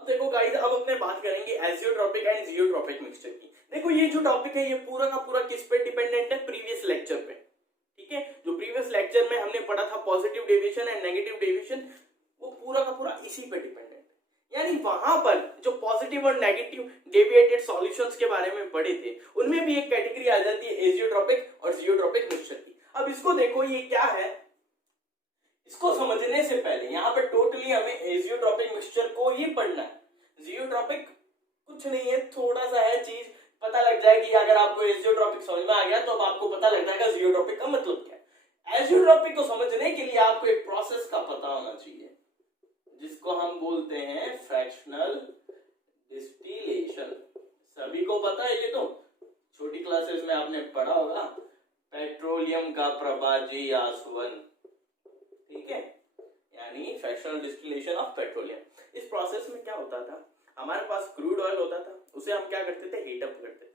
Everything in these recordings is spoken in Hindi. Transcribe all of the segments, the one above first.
अब देखो गाइस, अब अपने बात करेंगे एजियोट्रॉपिक एंड जियोट्रॉपिक मिक्सचर की। देखो ये जो टॉपिक है ये पूरा का पूरा किस पे डिपेंडेंट है? प्रीवियस लेक्चर पे। ठीक है, जो प्रीवियस लेक्चर में हमने पढ़ा था positive deviation and negative deviation, वो पूरा का पूरा इसी पे डिपेंडेंट है। यानी वहां पर जो पॉजिटिव और नेगेटिव डेविएटेड सॉल्यूशंस के बारे में पढ़े थे, उनमें भी एक कैटेगरी आ जाती है एजियोट्रॉपिक और जियोट्रॉपिक मिक्सचर की। अब इसको देखो ये क्या है, इसको समझने से पहले यहाँ पे टोटली हमें एजियोट्रॉपिक मिक्सचर को ही पढ़ना है। जियोट्रॉपिक कुछ नहीं है, थोड़ा सा है चीज, पता लग जाएगी। अगर आपको एजियोट्रॉपिक समझ में आ गया तो अब आपको पता लग जाएगा जियोट्रॉपिक का मतलब क्या है। एजियोट्रॉपिक को समझने के लिए आपको एक प्रोसेस का पता होना चाहिए, जिसको हम बोलते हैं फ्रैक्शनल डिस्टिलेशन। सभी को पता है, ये तो छोटी क्लासेस में आपने पढ़ा होगा, पेट्रोलियम का प्रभाजी आसवन। ठीक है, यानी फ्रैक्शनल डिस्टिलेशन ऑफ पेट्रोलियम। इस प्रोसेस में क्या होता था, हमारे पास क्रूड ऑयल होता था, उसे हम क्या करते थे, हीट अप करते थे।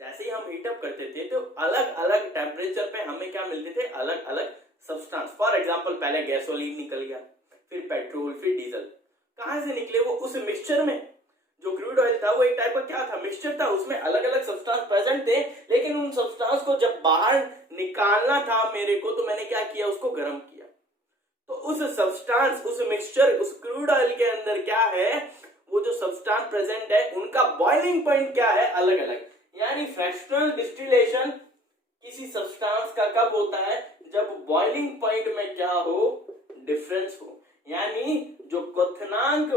जैसे ही हम हीट अप करते थे तो अलग अलग टेम्परेचर पे हमें क्या मिलते थे, अलग अलग सब्सटेंस। फॉर एग्जांपल पहले गैसोलीन निकल गया, फिर पेट्रोल, फिर डीजल। कहां से निकले वो? उस मिक्सचर में। जो क्रूड ऑयल था वो एक टाइप का क्या था, मिक्सचर था, उसमें अलग अलग सब्सटेंस प्रेजेंट थे। लेकिन उन सब्सटेंस को जब बाहर निकालना था मेरे को, तो मैंने क्या किया, उसको गर्म किया। तो उस सब्सटेंस, उस मिक्सचर, उस क्रूड ऑयल के अंदर क्या है, वो जो सब्सटेंस प्रेजेंट है उनका बॉइलिंग पॉइंट क्या है, अलग अलग। यानी फ्रैक्शनल डिस्टिलेशन किसी सब्सटेंस का कब होता है, जब बॉइलिंग पॉइंट में क्या हो, डिफरेंस हो। यानी जो क्वथनांक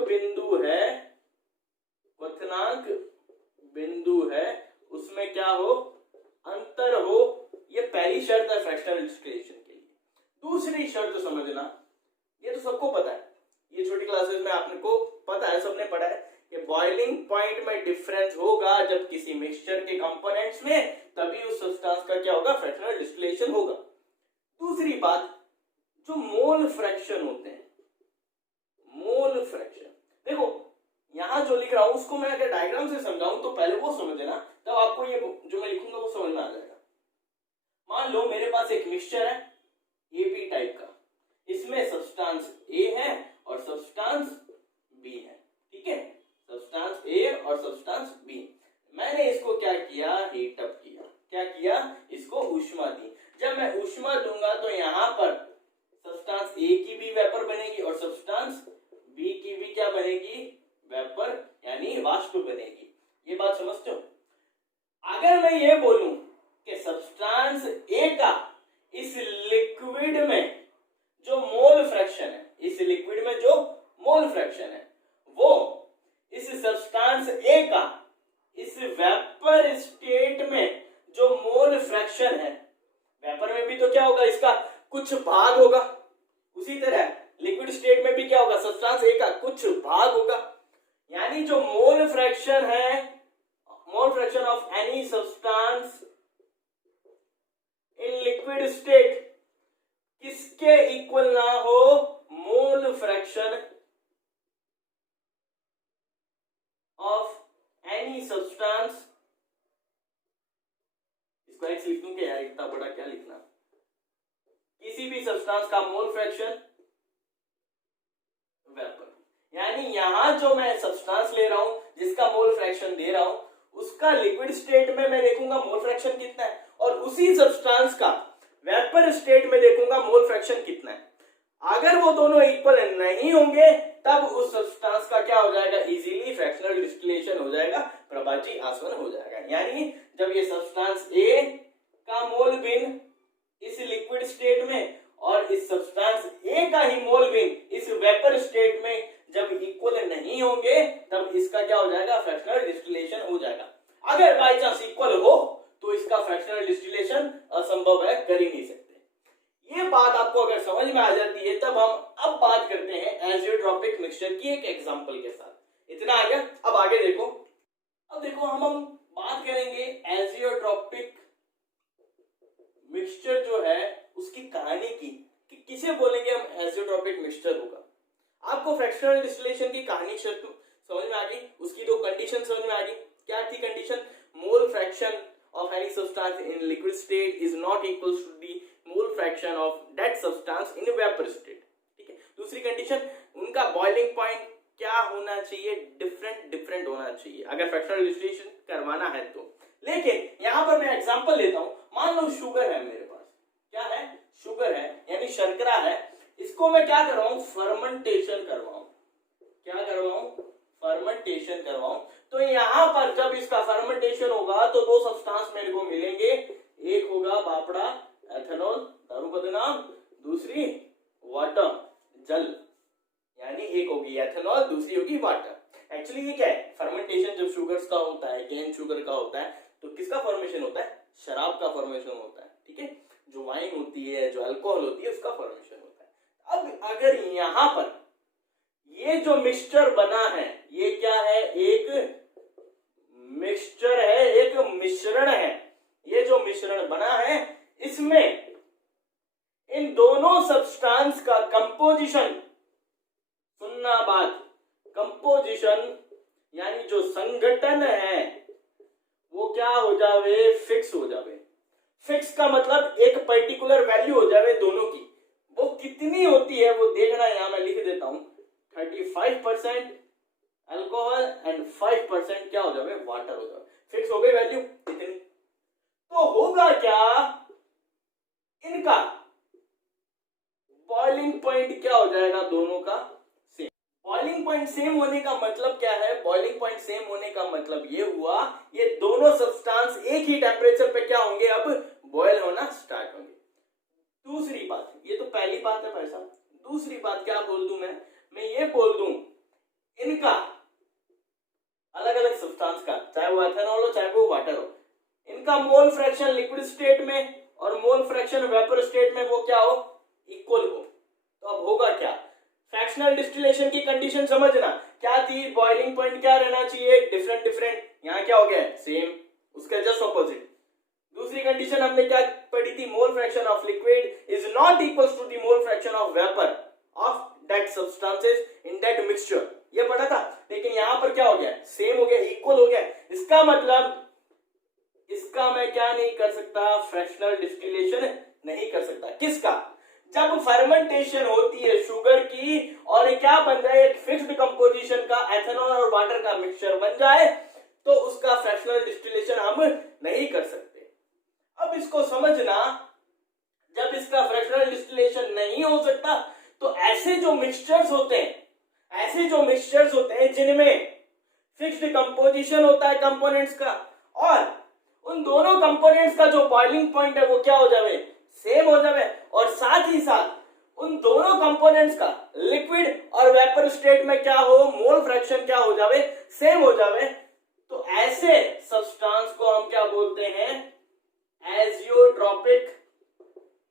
बिंदु है उसमें क्या हो, अंतर हो। ये पहली शर्त है फ्रैक्शनल डिस्टिलेशन के लिए। दूसरी शर्त समझना, ये तो सबको पता है, ये छोटी क्लासेस में आपको पता है, सबने पढ़ा है कि बॉइलिंग पॉइंट में डिफरेंस होगा जब किसी मिक्सचर के कंपोनेंट्स में, तभी उस सब्सटेंस का क्या होगा, फ्रैक्शनल डिस्टिलेशन होगा। दूसरी बात, जो मोल फ्रैक्शन होते हैं, मोल फ्रैक्शन, देखो यहां जो लिख रहा हूं उसको मैं अगर डायग्राम से समझाऊं तो पहले वो समझना, तब आपको ये जो मैं लिखूंगा वो समझ में आ जाएगा। मान लो मेरे पास एक मिक्सचर है एपी टाइप का, इसमें सब्सटेंस ए है और सब्सटेंस बी है। ठीक है, सब्सटेंस ए और सब्सटेंस बी। मैंने इसको क्या किया, हीट अप किया। क्या किया, इसको ऊष्मा दी। जब मैं ऊष्मा दूंगा तो यहां पर सब्सटेंस ए की भी वेपर बनेगी और सब्सटेंस बी की भी क्या बनेगी, वेपर, यानी वाष्प बनेगी। ये बात समझते हो? अगर मैं ये बोलूं कि सब्सटेंस ए का इस लिक्विड में जो मोल फ्रैक्शन है, इस लिक्विड में जो मोल फ्रैक्शन है, वो इस सब्सटेंस ए का इस वेपर स्टेट में जो मोल फ्रैक्शन है, वेपर में भी तो क्या होगा, इसका कुछ भाग होगा। उसी तरह लिक्विड स्टेट में भी क्या होगा, सब्सटेंस ए का कुछ भाग होगा। यानी जो मोल फ्रैक्शन है, मोल fraction of any substance in liquid state किसके इक्वल ना हो, मोल फ्रैक्शन ऑफ एनी सब्सटेंस। इसको एक्स लिख दूं क्या यार, इतना बड़ा क्या लिखना, किसी भी सब्सटेंस का मोल फ्रैक्शन वेपर। यानी यहां जो मैं सब्सटेंस ले रहा हूं, जिसका मोल फ्रैक्शन दे रहा हूं, उसका लिक्विड स्टेट में मैं देखूंगा मोल फ्रैक्शन कितना है, और उसी सब्सटेंस का वेपर स्टेट में देखूंगा मोल फ्रैक्शन कितना है। अगर वो दोनों इक्वल नहीं होंगे तब उस सब्सटेंस का क्या हो जाएगा, इजीली फ्रैक्शनल डिस्टिलेशन हो जाएगा, प्रभाजी आसवन हो जाएगा। यानी जब ये सब्सटेंस ए का मोल भिन्न इस लिक्विड स्टेट में और इस सब्सटेंस ए का ही मोल भिन्न इस वेपर स्टेट में जब इक्वल नहीं होंगे, तब इसका क्या हो जाएगा, फ्रैक्शनल डिस्टिलेशन हो जाएगा। अगर बाय चांस इक्वल हो तो इसका फ्रैक्शनल डिस्टिलेशन असंभव है, कर ही नहीं सकते। ये बात आपको अगर समझ में आ जाती है, तब हम अब बात करते हैं एजियोट्रॉपिक मिक्सचर की एक एग्जांपल के साथ। इतना आ गया, अब आगे देखो। अब देखो हम बात करेंगे एजियोट्रॉपिक मिक्सचर जो है उसकी कहानी की, कि किसे बोलेंगे हम एजियोट्रॉपिक मिक्सचर होगा। आपको फ्रैक्शनल डिस्टिलेशन की कहानी समझ में आ गई, उसकी दो कंडीशन समझ में आ गई। क्या थी condition, mole fraction of any substance in liquid state is not equal to the mole fraction of that substance in vapor state। ठीक है, दूसरी कंडीशन, उनका बॉइलिंग पॉइंट क्या होना चाहिए, डिफरेंट डिफरेंट होना चाहिए अगर फ्रैक्शनल डिस्टिलेशन करवाना है तो। लेकिन यहां पर मैं एग्जांपल लेता हूं, मान लो शुगर है मेरे पास, क्या है, शुगर है यानी शर्करा है, इसको मैं क्या करवाऊं, फर्मेंटेशन करवाऊं, क्या करवाऊं, फर्मेंटेशन करवाऊं। तो यहां पर जब इसका फर्मेंटेशन होगा तो दो सब्सटेंस मेरे को मिलेंगे, एक होगा बापड़ा एथेनॉल दारू बदनाम, दूसरी वाटर जल, यानी एक होगी एथेनॉल दूसरी होगी वाटर। एक्चुअली ये क्या है, फर्मेंटेशन जब शुगर्स का होता है, केन शुगर का होता है, तो किसका फॉर्मेशन होता है, शराब का फॉर्मेशन होता है, ठीक है, जो वाइन होती है, जो अल्कोहल होती है, उसका फॉर्मेशन होता है। अब अगर यहां पर ये जो मिक्सचर बना है, ये क्या है, एक मिक्सचर है, एक मिश्रण है, ये जो मिश्रण बना है इसमें इन दोनों सब्सटेंस का कंपोजिशन, सुनना बात, कंपोजिशन यानी जो संगठन है वो क्या हो जावे, फिक्स हो जावे। फिक्स का मतलब एक पर्टिकुलर वैल्यू हो जावे दोनों की, वो कितनी होती है वो देखना, यहां मैं लिख देता हूं 35% अल्कोहल एंड 5% क्या हो जावे, वाटर हो जावे, फिक्स हो गई वैल्यू इतनी। तो होगा क्या, इनका बॉइलिंग पॉइंट क्या हो जाएगा, दोनों का सेम। बॉइलिंग पॉइंट सेम होने का मतलब क्या है, बॉइलिंग पॉइंट सेम होने का मतलब ये हुआ, ये दोनों सब्सटेंस एक ही टेम्परेचर पे क्या होंगे, अब बॉयल होना स्टार्ट होंगे। दूसरी बात, ये तो पहली बात है भाई साहब, दूसरी बात क्या बोल दूं मैं ये बोल दूं, इनका अलग अलग सब्सटेंस का, चाहे वो एथेनॉल हो चाहे वो वाटर हो, इनका मोल फ्रैक्शन लिक्विड स्टेट में और मोल फ्रैक्शन वेपर स्टेट में वो क्या हो, इक्वल हो। तो अब होगा क्या, फ्रैक्शनल डिस्टिलेशन की कंडीशन समझना क्या थी, बॉइलिंग पॉइंट क्या रहना चाहिए, डिफरेंट डिफरेंट, यहां क्या हो गया, सेम, उसका जस्ट ऑपोजिट। दूसरी कंडीशन हमने क्या पढ़ी थी, mole fraction of liquid is not equal to the mole fraction of vapour of that substances in that mixture, ये पढ़ा था। लेकिन यहां पर क्या हो गया, सेम हो गया, इक्वल हो गया। इसका मतलब इसका मैं क्या नहीं कर सकता, फ्रैक्शनल डिस्टिलेशन नहीं कर सकता। किसका, जब फर्मेंटेशन होती है शुगर की और क्या बन जाए, एक फिक्स्ड कंपोजिशन का एथेनॉल और वाटर का मिक्सचर बन जाए, तो उसका फ्रैक्शनल डिस्टिलेशन हम नहीं कर सकते। अब इसको समझना, जब इसका फ्रैक्शनल डिस्टिलेशन नहीं हो सकता तो ऐसे जो मिक्सचर्स होते हैं, ऐसे जो मिक्सचर्स होते हैं जिनमें फिक्स्ड कंपोजिशन होता है कंपोनेंट्स का, और उन दोनों कंपोनेंट्स का जो बॉइलिंग पॉइंट है वो क्या हो जावे, सेम हो जावे, और साथ ही साथ उन दोनों कंपोनेंट्स का लिक्विड और वेपर स्टेट में क्या हो, मोल फ्रैक्शन क्या हो जावे, सेम हो जावे, तो ऐसे सब्सटेंस को हम क्या बोलते हैं, एजियोट्रॉपिक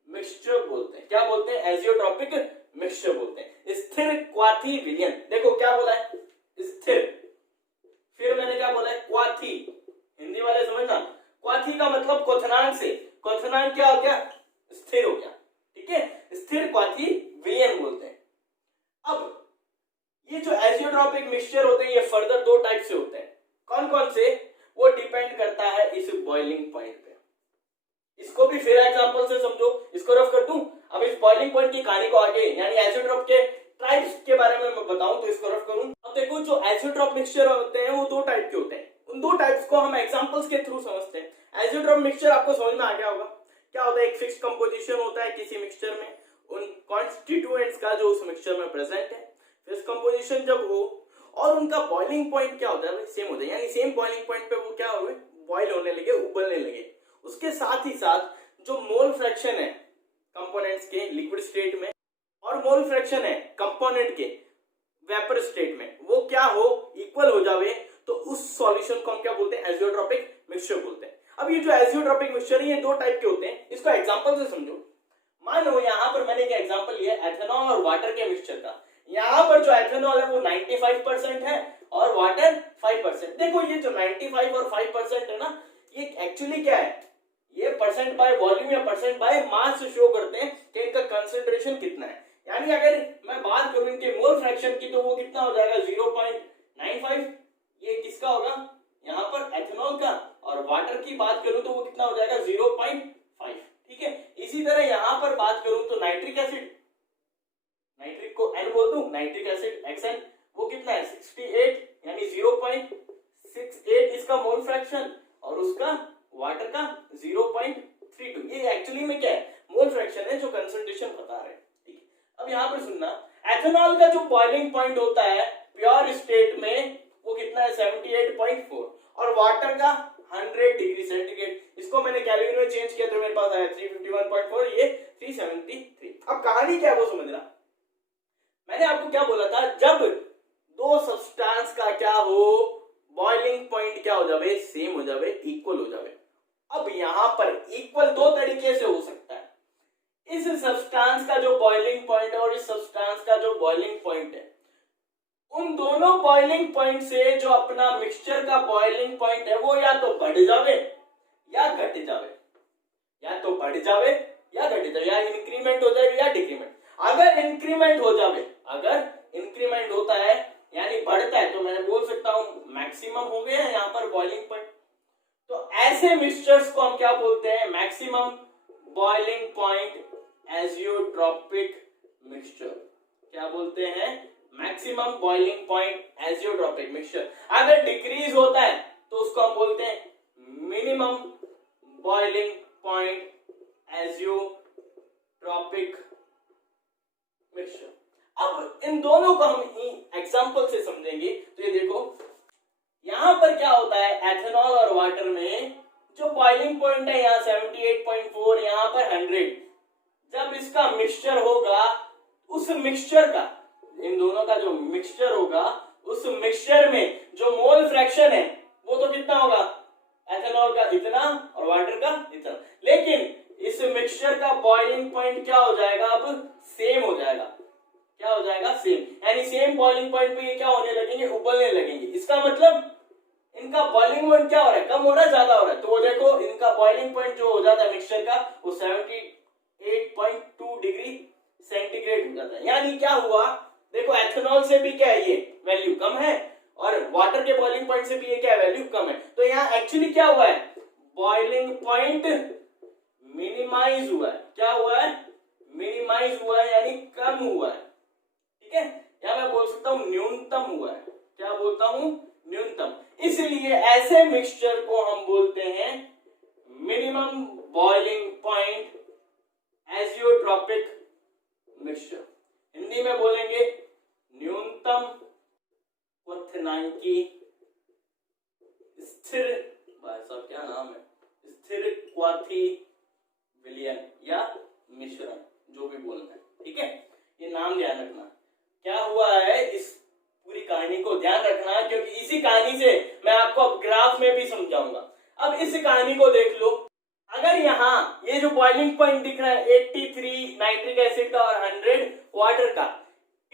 मिक्सचर बोलते हैं। क्या बोलते हैं, एजियोट्रॉपिक मिक्सचर बोलते हैं। स्थिर क्वाथी विलयन, देखो क्या बोला है, स्थिर, फिर मैंने क्या बोला है, क्वाथी, हिंदी वाले समझना, क्वाथी का मतलब क्वथनांक से, क्वथनांक क्या हो गया, स्थिर हो गया, ठीक है, स्थिर क्वाथी विलयन बोलते हैं। अब ये जो एजियोट्रॉपिक मिक्सचर होते हैं ये फर्दर दो टाइप से होते हैं। कौन कौन से, वो डिपेंड करता है इस बॉइलिंग पॉइंट पे। इसको भी फिर एग्जांपल से समझो, इसको रफ कर दूं। अब इस बॉइलिंग पॉइंट की कहानी को आगे यानी एजियोट्रॉप के टाइप्स के बारे में मैं बताऊं तो इसको रफ करूं। अब देखो जो एजियोट्रॉप मिक्सचर होते हैं वो दो टाइप के होते हैं, उन दो टाइप्स को हम एग्जांपल्स के थ्रू समझते हैं। एजियोट्रॉप मिक्सचर आपको समझ में आ गया होगा, क्या होता है, एक फिक्स्ड कंपोजिशन होता है किसी मिक्सचर में, उन कॉन्स्टिट्यूएंट्स का जो उस मिक्सचर में प्रेजेंट है, फिक्स्ड कंपोजिशन जब हो और उनका बॉइलिंग पॉइंट क्या होता है, सेम होता है, यानी सेम बॉइलिंग पॉइंट पे वो क्या हो गए, बॉइल होने लगे, उबलने लगे। उसके साथ ही साथ जो मोल फ्रैक्शन है कंपोनेंट्स के लिक्विड स्टेट में और मोल फ्रैक्शन है कंपोनेंट के वेपर स्टेट में, वो क्या हो, इक्वल हो जावे, तो उस सॉल्यूशन को हम क्या बोलते हैं, एजियोट्रॉपिक मिक्सचर बोलते हैं। अब ये जो एजियोट्रॉपिक मिक्सचर है ये दो टाइप के होते हैं, इसको एग्जांपल से समझो। मान लो यहां पर मैंने क्या एग्जांपल लिया, एथेनॉल और वाटर के मिक्सचर का। यहां पर जो एथेनॉल है वो 95% है और वाटर 5%। देखो ये जो 95 और 5% है ना, ये एक्चुअली क्या है, ये परसेंट बाय वॉल्यूम या परसेंट बाय मास शो करते हैं कि इनका कंसंट्रेशन कितना है। यानी अगर मैं बात करूं इनके मोल फ्रैक्शन की तो वो कितना हो जाएगा, 0.95। ये किसका होगा, यहाँ पर एथेनॉल का, और वाटर की बात करूं तो वो कितना हो जाएगा, 0.5, ठीक है। इसी तरह यहां पर बात करूं तो नाइट्रिक एसिड, नाइट्रिक को N बोल दूं, नाइट्रिक एसिड XN, वो कितना है 68, यानी 0.68 इसका मोल फ्रैक्शन और उसका वाटर का 0.32। ये एक्चुअली में क्या है, मोल फ्रैक्शन है जो कंसंट्रेशन बता रहे हैं। ठीक है, अब यहाँ पर सुनना, एथेनॉल का जो बॉइलिंग पॉइंट होता है प्योर स्टेट में वो कितना है 78.4 और वाटर का 100 डिग्री सेंटीग्रेड। इसको मैंने केल्विन में चेंज किया तो मेरे पास आया 351.4, ये 373। अब कहानी क्या है वो समझना। मैंने आपको क्या बोला था, जब दो सब्सटेंस का क्या हो, बॉइलिंग पॉइंट क्या हो जावे, सेम हो जावे, इक्वल हो जावे। अब यहां पर इक्वल दो तरीके से हो सकता है। इस सब्सटेंस का जो बॉइलिंग पॉइंट है और इस सब्सटेंस का जो बॉइलिंग पॉइंट है, उन दोनों बॉइलिंग पॉइंट से जो अपना मिक्सचर का बॉइलिंग पॉइंट है वो या तो बढ़ जावे या घट जावे, या तो बढ़ जावे या घट जावे, या इंक्रीमेंट हो जाए या डिक्रीमेंट। अगर इंक्रीमेंट हो जावे, अगर इंक्रीमेंट होता है यानी बढ़ता है, तो मैं बोल सकता हूं मैक्सिमम हो गया यहाँ पर बॉइलिंग पॉइंट। तो ऐसे मिक्सचर्स को हम क्या बोलते हैं, maximum boiling point azeotropic mixture. क्या बोलते हैं, maximum boiling point azeotropic mixture. अगर डिक्रीज होता है तो उसको हम बोलते हैं minimum boiling point azeotropic mixture. अब इन दोनों को हम एग्जांपल से समझेंगे। तो ये देखो यहां पर क्या होता है, एथेनॉल और वाटर में जो बॉइलिंग पॉइंट है यहाँ 78.4, यहाँ पर 100। जब इसका मिक्सचर होगा, उस मिक्सचर का, इन दोनों का जो मिक्सचर होगा, उस मिक्सचर में जो मोल फ्रैक्शन है वो तो कितना होगा, एथेनॉल का इतना और वाटर का इतना। लेकिन इस मिक्सचर का बॉइलिंग पॉइंट क्या हो जाएगा, अब सेम हो जाएगा। क्या हो जाएगा, सेम, यानी सेम बॉइलिंग पॉइंट पे ये क्या होने लगेंगे, उबलने लगेंगे। इसका मतलब इनका बॉइलिंग पॉइंट क्या हो रहा है, कम हो रहा है, ज्यादा हो रहा है। तो वो देखो इनका बॉइलिंग पॉइंट जो हो जाता है मिक्सचर का, वो 78.2 डिग्री सेंटीग्रेड हो जाता है। यानी क्या हुआ, देखो एथेनॉल से भी क्या है, ये वैल्यू कम है और वाटर के बॉइलिंग पॉइंट से भी ये क्या वैल्यू कम है। तो यहाँ एक्चुअली क्या हुआ है, बॉइलिंग पॉइंट मिनिमाइज हुआ है। क्या हुआ है, मिनिमाइज हुआ है, यानी कम हुआ है। ठीक है, या मैं बोल सकता हूं न्यूनतम हुआ है। क्या बोलता हूं, न्यूनतम। इसलिए ऐसे मिक्सचर को हम बोलते हैं minimum boiling point azeotropic mixture. Hindi में बोलेंगे न्यूनतम क्वथनांकी स्थिर, भाई साहब क्या नाम है, स्थिर क्वाथी विलयन या मिश्रण, जो भी बोलना है। ठीक है, ये नाम ध्यान रखना। क्या हुआ है, इस पूरी कहानी को ध्यान रखना, क्योंकि इसी कहानी से मैं आपको अब ग्राफ में भी समझाऊंगा। अब इस कहानी को देख लो। अगर यहाँ ये जो बॉइलिंग पॉइंट दिख रहा है 83 नाइट्रिक एसिड का और 100 वाटर का,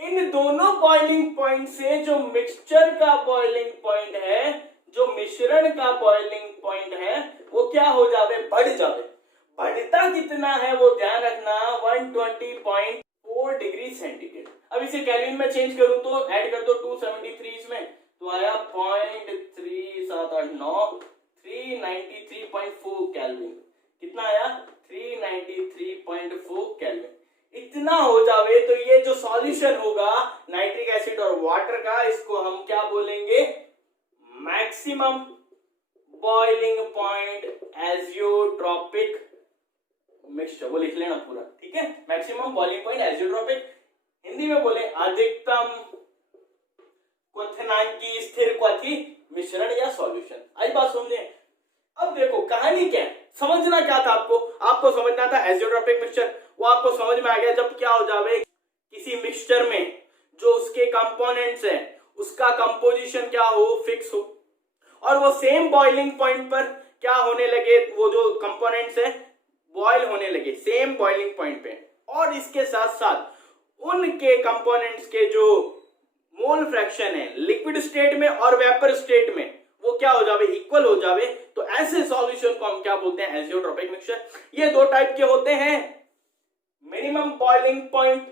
इन दोनों बॉइलिंग पॉइंट से जो मिक्सचर का बॉइलिंग पॉइंट है, जो मिश्रण का बॉइलिंग पॉइंट है, वो क्या हो जावे, बढ़ जावे। बढ़ता कितना है वो ध्यान रखना, 120.4 डिग्री सेंटीग्रेड। अब इसे केल्विन में चेंज करूं तो ऐड कर दो 273 इसमें, तो आया 0.3789, 393.4 केल्विन। कितना आया, 393.4 केल्विन। इतना हो जावे तो ये जो सॉल्यूशन होगा नाइट्रिक एसिड और वाटर का, इसको हम क्या बोलेंगे, maximum boiling point azeotropic mixture. वो लिख लेना पूरा, ठीक है, मैक्सिमम बॉइलिंग पॉइंट एजियोट्रोपिक। हिंदी में बोले अधिकतम क्वथनांकी स्थिर क्वाथी मिश्रण या सॉल्यूशन। आई बात समझे। अब देखो कहानी क्या है, समझना क्या था आपको समझना था एजियोट्रोपिक मिक्सचर। वो आपको समझ में आ गया जब क्या हो जावे, किसी मिक्सचर में जो उसके कंपोनेंट्स हैं उसका कंपोजिशन क्या हो, फिक्स हो, और वो सेम बॉइलिंग पॉइंट पर क्या होने लगे, वो जो कंपोनेंट्स है बॉयल होने लगे सेम बॉइलिंग पॉइंट पे, और इसके साथ साथ उनके कंपोनेंट्स के जो मोल फ्रैक्शन है लिक्विड स्टेट में और वेपर स्टेट में, वो क्या हो जावे, इक्वल हो जावे। तो ऐसे सॉल्यूशन को हम क्या बोलते हैं, एजियोट्रोपिक मिक्सचर। ये दो टाइप के होते हैं, minimum boiling point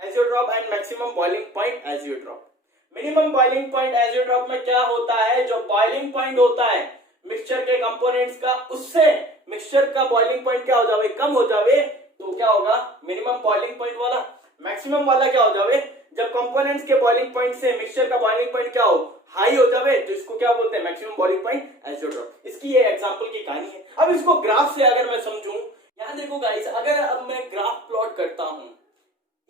azeotrope and maximum boiling point azeotrope. Minimum boiling point azeotrope में क्या होता है, जो बॉइलिंग पॉइंट होता है मिक्सचर के कंपोनेंट्स का, उससे मिक्सचर का बॉइलिंग पॉइंट क्या हो जावे, कम हो जावे, तो क्या होगा, मिनिमम बॉइलिंग पॉइंट वाला। मैक्सिमम वाला क्या हो जावे, जब कंपोनेंट्स के बॉइलिंग पॉइंट से मिक्सचर का बॉइलिंग पॉइंट क्या हो, हाई हो जावे, तो इसको क्या बोलते हैं, मैक्सिमम बॉइलिंग पॉइंट एजियोट्रॉप। इसकी ये एग्जांपल की कहानी है। अब इसको ग्राफ से अगर मैं समझूं, यहां देखो गाइस, अगर अब मैं ग्राफ प्लॉट करता हूं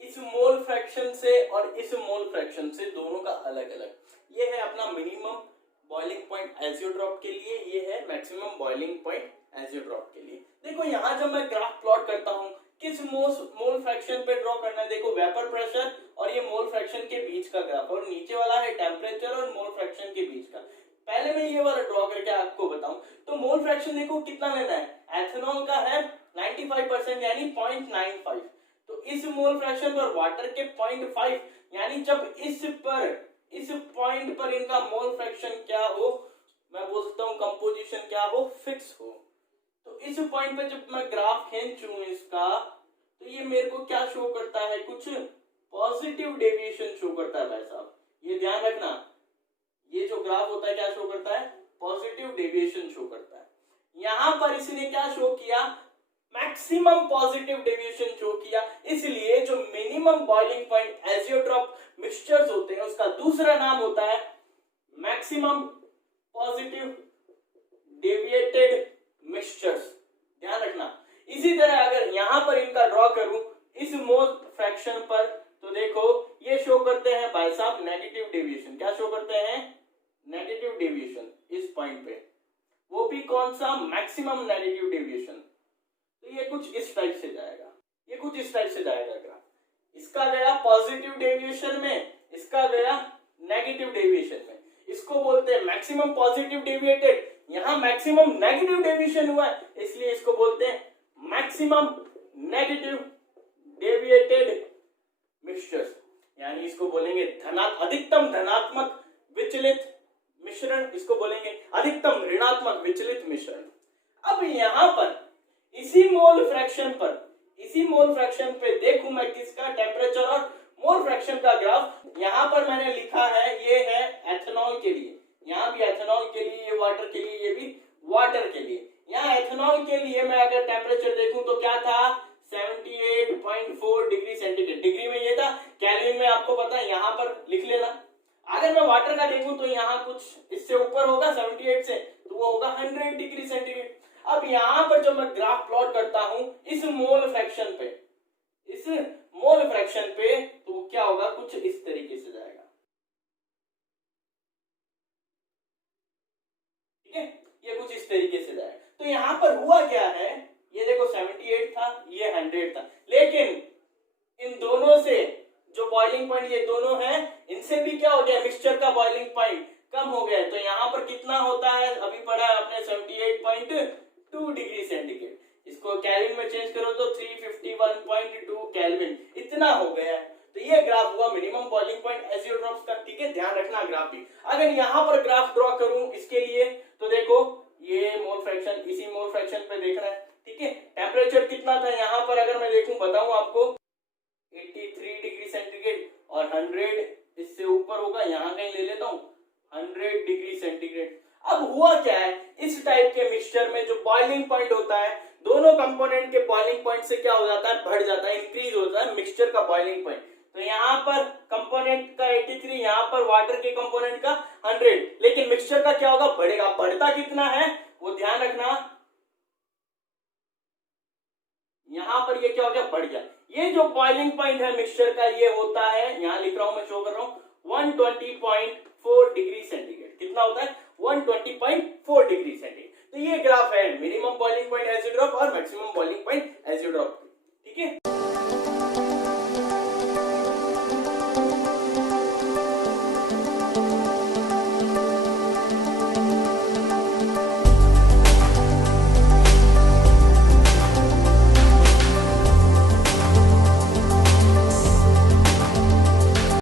इस मोल फ्रैक्शन से और इस मोल फ्रैक्शन से, दोनों का अलग अलग, ये है अपना मिनिमम बॉइलिंग पॉइंट एजियोट्रॉप के लिए, ये है मैक्सिमम बॉइलिंग पॉइंट एजियोट्रॉप के लिए। देखो यहां जब मैं ग्राफ प्लॉट करता हूं, किस मोल फ्रैक्शन पे ड्रॉ करना है, देखो वेपर प्रेशर और ये मोल फ्रैक्शन के बीच का ग्राफ, और नीचे वाला है टेम्परेचर और मोल फ्रैक्शन के बीच का। पहले मैं ये वाला ड्रॉ करके आपको बताऊं, तो मोल फ्रैक्शन देखो कितना लेना है, एथेनॉल का है 95% यानी 0.95, तो इस मोल फ्रैक्शन पर वाटर के 0.5, यानी जब इस पॉइंट पर इनका मोल फ्रैक्शन क्या हो, मैं बोल सकता हूं कंपोजिशन क्या हो, फिक्स हो। तो इस पॉइंट पे जब मैं ग्राफ खींचूं इसका, तो ये मेरे को क्या शो करता है, कुछ पॉजिटिव डेविएशन शो करता है भाई साहब, ये ध्यान रखना। ये जो ग्राफ होता है क्या शो करता है, पॉजिटिव डेविएशन शो करता है। यहां पर इसने क्या शो किया, मैक्सिमम पॉजिटिव डेविएशन शो किया, इसलिए जो minimum boiling point azeotrope mixtures होते हैं उसका दूसरा नाम होता है मैक्सिमम पॉजिटिव डेविएटेड मिक्सचर्स। ध्यान रखना। इसी तरह अगर यहां पर इनका ड्रॉ करूं इस मोल फ्रैक्शन पर, तो देखो ये शो करते हैं भाई साहब नेगेटिव डेविएशन। क्या शो करते हैं, नेगेटिव डेविएशन इस पॉइंट पे, वो भी कौन सा, मैक्सिमम नेगेटिव डेविएशन। तो ये कुछ इस टाइप से जाएगा, ये कुछ इस टाइप से जाएगा ग्राफ, इसका गया पॉजिटिव डेविएशन में, इसका गया नेगेटिव डेविएशन में, इसको बोलते हैं मैक्सिमम पॉजिटिव डेविएटेड, यहां मैक्सिमम नेगेटिव डेविएशन हुआ है इसलिए इसको बोलते हैं मैक्सिमम नेगेटिव डेविएटेड मिक्सचर्स, यानी इसको बोलेंगे अधिकतम धनात्मक विचलित मिश्रण, इसको बोलेंगे अधिकतम ऋणात्मक विचलित मिश्रण। अब यहां पर इसी मोल फ्रैक्शन पे देखूं मैं किसका, टेम्परेचर और मोल फ्रैक्शन का ग्राफ। यहां पर मैंने लिखा है, ये है एथेनॉल के लिए, यहां भी एथेनॉल के लिए, ये वाटर के लिए, ये भी वाटर के लिए। यहां एथेनॉल के लिए मैं अगर टेम्परेचर देखूं तो क्या था, 78.4 डिग्री सेंटीग्रेड, डिग्री में ये था, केल्विन में आपको पता है यहां पर लिख लेना। अगर मैं वाटर का देखूं तो यहां कुछ इससे ऊपर होगा 78 से, तो वो होगा 100 डिग्री सेंटीग्रेड। अब यहां पर जब मैं ग्राफ प्लॉट करता हूं इस मोल फ्रैक्शन पे, तो क्या होगा, कुछ इस तरीके से जाएगा, ठीक है, ये कुछ इस तरीके से जाएगा। तो यहां पर हुआ क्या है, ये देखो 78 था, ये 100 था, लेकिन इन दोनों से जो बॉइलिंग पॉइंट ये दोनों हैं, इनसे भी क्या हो गया, मिक्सचर का बॉइलिंग पॉइंट कम हो गया। तो यहां पर कितना होता है, अभी पढ़ा है आपने 78.2 डिग्री सेंटीग्रेड, इसको केल्विन में चेंज करो तो 351.2 केल्विन, इतना हो गया है। तो ये ग्राफ हुआ मिनिमम बॉइलिंग पॉइंट एजियोट्रॉप्स का, ठीक है, ध्यान रखना ग्राफ भी। अगर यहां पर ग्राफ ड्रॉ करूं इसके लिए, तो देखो ये मोल फ्रैक्शन, इसी मोल फ्रैक्शन पे देख रहा है, ठीक है, टेम्परेचर कितना था यहां पर, अगर मैं देखूं बताऊं आपको 83 डिग्री सेंटीग्रेड, और 100 इससे ऊपर होगा, यहां कहीं ले लेता हूं 100 डिग्री सेंटीग्रेड। अब हुआ क्या है, इस टाइप के मिक्सचर में जो बॉइलिंग पॉइंट होता है, दोनों कंपोनेंट के बॉइलिंग पॉइंट से क्या हो जाता है, बढ़ जाता है, इंक्रीज होता है मिक्सचर का बॉइलिंग पॉइंट। तो यहां पर कंपोनेंट का 83, यहां पर वाटर के कंपोनेंट का 100, लेकिन मिक्सचर का क्या होगा, बढ़ेगा। बढ़ता कितना है वो ध्यान रखना, यहां पर ये क्या हो गया, बढ़ गया। ये जो बॉइलिंग पॉइंट है मिक्सचर का, ये होता है, यहां लिख रहा हूं मैं, शो कर रहा हूं 120.4 डिग्री सेंटीग्रेड। कितना होता है, 120.4 डिग्री सेंटीग्रेड। तो ये ग्राफ है मिनिमम बॉइलिंग पॉइंट एजियोट्रॉप